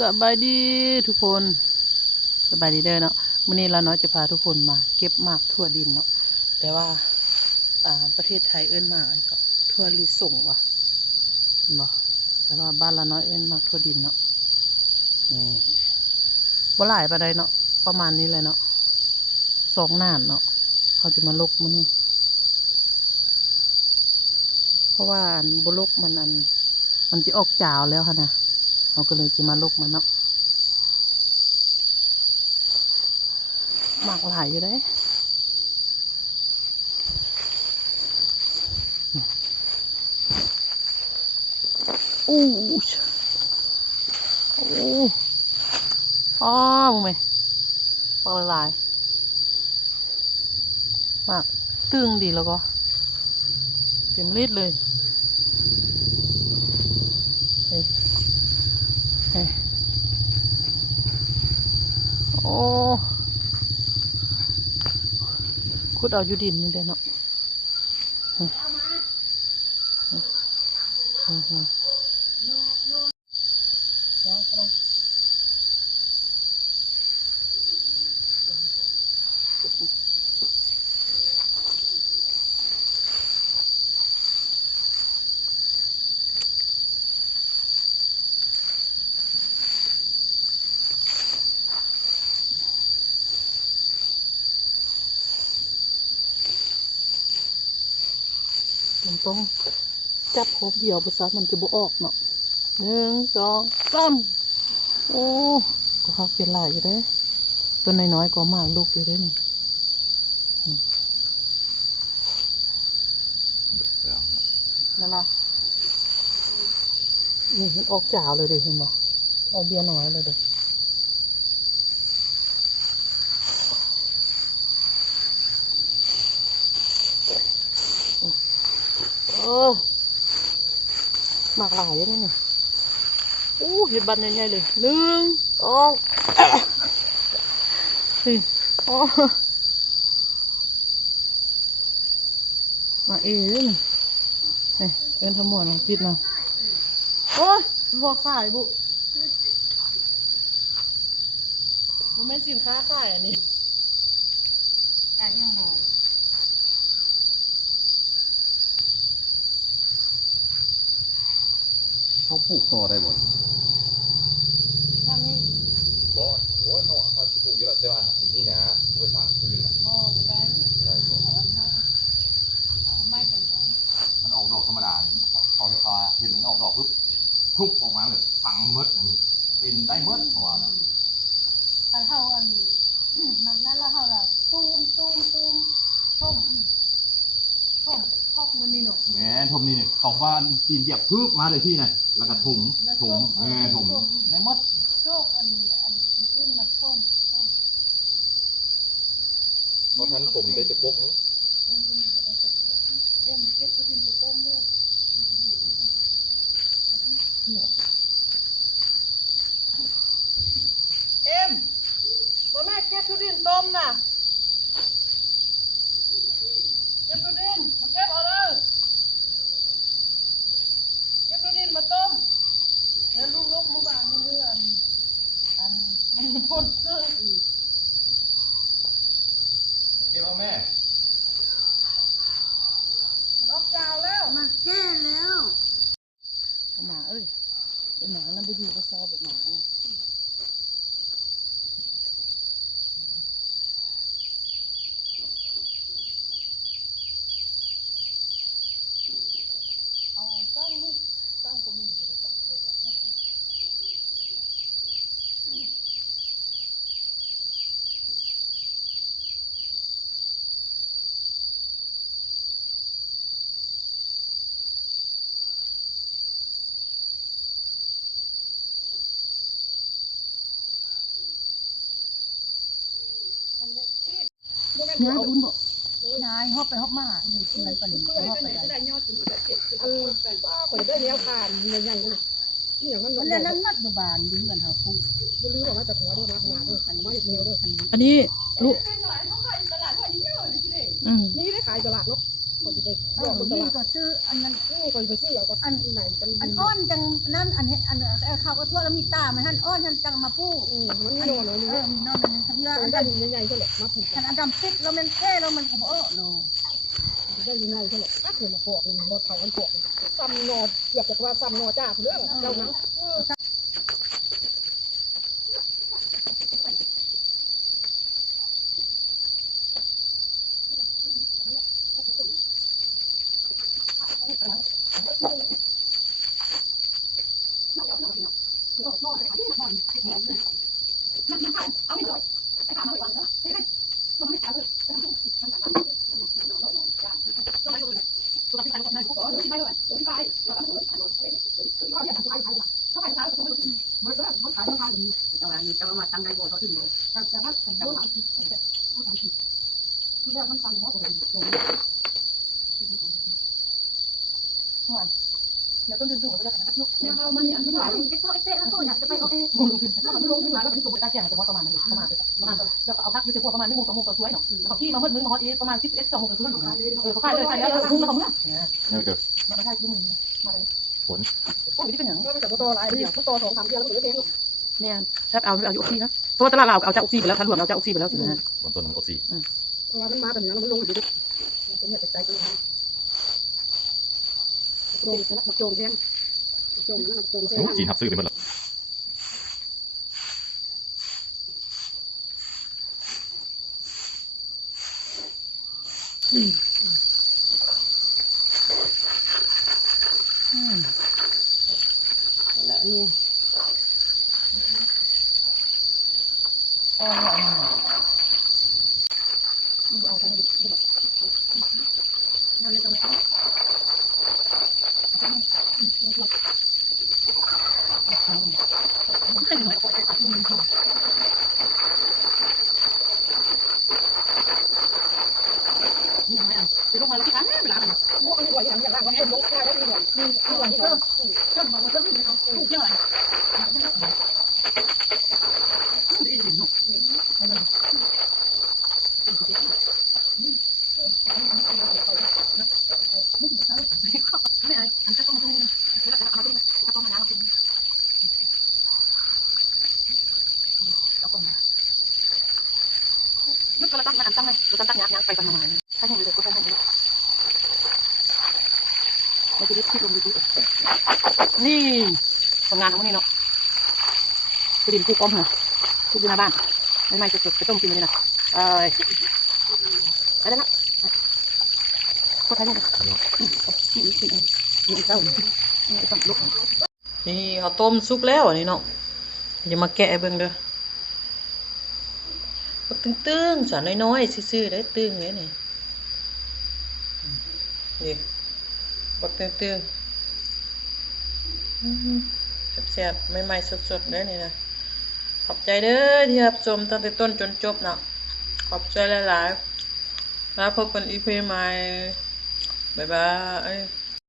สบายดีทุกคนสบายดีเด้อเนาะมื้อนี้เราเนาะจะพาทุกคนมาเก็บหมากทั่วดินเนาะแต่ว่าประเทศไทยเอิ้นหมากอะไรก็ทั่วลิสงว่ะเห็นบ่แต่ว่าบ้านเราเนาะเอิ้นหมากทั่วดินเนาะนี่บ่หลายปานใดเนาะประมาณนี้เลยเนาะ2 น่านเนาะเขาจะมาลกมื้อนี้เพราะว่าบ่ลกมันจะออกจาวแล้วค่ะนะเราก็เลยจะมาลกมันเนาะหมากหลายอยู่เด้อู้โอ้อ๋อมึงไหมปลาลายมากตึงดีแล้วก็เต็มฤทธิ์เลยเฮ้ยเฮ้ยโอ้ขุดเอาอยู่ดินนี่เด้เนาะเฮ้ยเฮ้ยเฮ้ยนะเข้ามามันต้องจับครบเดียวภาษามันจะบ่ออกเนาะ1 2 3โอ้ก็เขาเป็นหลายอยู่เด้ตัวน้อยๆก็มากลูกอยู่เด้นี่นั่นล่ะนี่มันออกจาวเลยดิเห็นบ่ออกเบี้ยน้อยเลยดิโอ้หมากหลายอยู่นี่โอ้เห็ดบันใหญ่ๆเลย1 2นี่โอ้มาเลยนี่เอิ้นทำหมวนปิดนะโอ้ยพอขายบุมันไม่สินค้าขายอันนี้ขายยังบ่เขาปลูกต่อได้หมดทำนี่บ่โอ้ยเขาสิปลูกเยอะแต่ว่านี่นะไปฝังคืนน่ะบ่ได้ได้บ่ เอาไม้กันไว้มันออกดอกธรรมดาเขาเห็นมันออกดอกปุ๊บคลุกออกมาเลยฝังมดอันนี้เป็นได้มดเพราะว่าไปเฮาอันนี้มันนั่นแล้วเฮาล่ะตุ้มท่มพอกมันนี่เนาะแหมทมนี่เนี่ยเขาว่าตีนเหยียบพึบมาเลยที่น่ะแล้วก็ถมถมได้มดโชคอันอื่นละท่มเพราะท่านผมได้จะกกเก็บดินไปต้มเลยบ่แม่เก็บทุดินต้มน่ะเก็บทุดินมาเก็บเอาเลยเก็บทุดินมาต้มเดี๋ยวลูกๆมื้อบ้านมื้อเรือนมันพ่นซื้อเก็บเอาแม่มันออกจาวแล้วมาแก้แล้วหมาเอ้ยเป็นหมานั่นไปอยู่กับเซาแบบหมาเนี่ยเอาตั้งนี่ตั้งก็มีอยู่ตั้งโคตรยายอุ่นบ่ยายฮอบไปฮอบมาเลยคืออะไรปะนี่ฮอบไปได้ยอดถึงแบบเก็บคนได้แนวผ่านใหญ่ๆเลยนี่อย่างนั้นมันนั้นมัดอยู่บ้านอยู่เฮือนเฮาปู่บ่ลืมว่าจะขอเด้อมาขนาดเด้อคันบ่เฮ็ดแนวเด้ออันนี้ลูกนี่ได้ขายตลาดเนาะ นี่ก็ซื้ออันนั้น ก็ไปซื้อเอาก็อันไหนกัน อันอ้อนจังนั่นอันนี้อันเขาก็ทั่วแล้วมีตาไหมท่านอ้อนท่านจังมาปู้ มัน อั ไม่ น โด นี้ นเลย มีนอนนึงทั้งเยอะ มั อั น น ได้ นั้น ใหญ่ๆก็หลบมาผูก ท่านอันดำปิดแล้วมันแค่แล้วมันก็บอกเนาะ ได้ยังไงก็หลบก็คือมาปอกมันรถเขาอันปอกซ้ำนอเกือบจะว่าซ้ำนอจ้าเรื่องเจ้านะ เดี๋ยวต้นดึงถุงไปแล้วนะ เอามันเนี่ยมันเตะแล้วตัวเนี่ยจะไปเอาเอง มันลงขึ้นมาแล้วมันตาแก่จะว่าประมาณนั้นประมาณแล้วก็เอาพักอยู่ที่พวกประมาณ1 โมง 2 โมงก็ช่วยเนาะเขาขี้มามืดมาฮอตอีประมาณ11 2 โมงก็คืนเขาขายเลยขายแล้วพุ่งแล้วเขาเมื่อ นี่เกิด มาได้ยุ่งมาเลย ผล พวกนี้เป็นอย่าง ก็จะโตหลายเดียวโต2-3เดือนแล้วเหลือเอง เนี่ยถ้าเอาอยู่ออกซีนะเพราะว่าตลาดเราเอาจากออกซีไปแล้วทันรวมเอาจากออกซีไปแล้วสินะ บนต้นมันอดสี เพราะว่ามันมาแบบนี้แล้วมันลงอยู่ดิเป็นเนี่ยใจกันโจงแล้วโจงแทงโจงนั่นโจงแทง จีนทับซื้อไปหมดแล้ว แล้วนี่ อ๋อเอาไปดูนั่นเลยจังหวะนี่ไงไปลงมาแล้วที่ร้านเวลาเนี่ย พวกนี้ไหวอย่างอย่างนั้นลงได้แล้วมีหน่อยมีหน่อย เครื่องบอกว่าเครื่องนี่เขาเที่ยวอะไรดีดีหนุกไม่ไอ้อันจะต้องมาตรงนี้แล้วเอามาตรงนี้จะต้องมาน้ำมาตรงนี้แล้วก็นึกกระตั้งมาอันตั้งเลยเราตั้งยักษ์ไปฟันมาใหม่ถ้าให้ดูเลยก็ให้ดูเราจะได้ที่ลงดูนี่ทำงานของนี่เนาะไปดินคู่ก้มเหรอคู่อยู่หน้าบ้านไม่สดๆไปต้มกินเลยนะไปได้ละโคตรไทยเลยนี่เต้าต้องลุกนี่เขาต้มสุกแล้วอันนี้เนาะอย่ามาแกะเบิ่งเด้อบักตึงๆสอนน้อยๆซื่อๆได้ตึงเลยนี่นี่บักตึงๆแซ่บๆใหม่ๆสดๆได้นี่นะขอบใจเด้อที่รับชมตั้งแต่ต้นจนจบเนาะขอบใจหลายๆแล้วพบกันอีพีใหม่บ๊ายบาย